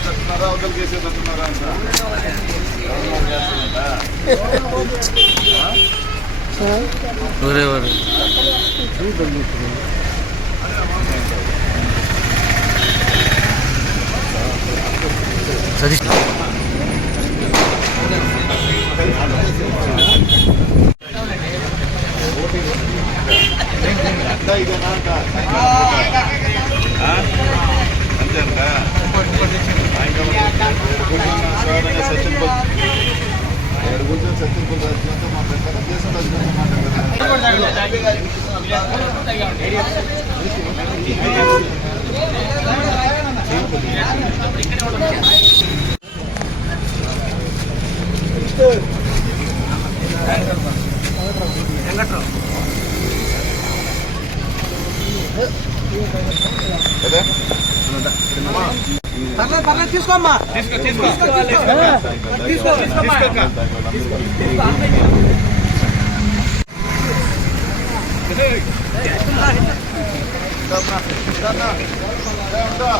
అంట ఎవరు చేస్తున్నారా? ఎవరెవరు సతీష్ అంతా ఇదేనా అంట? ఆ? అంతేనా సాయంకాలం ఏడు కూర్చొని కదా పర్లేదు పర్లేదు తీసుకోమ్మా. తీసుకో, తీసుకో. ఉంటా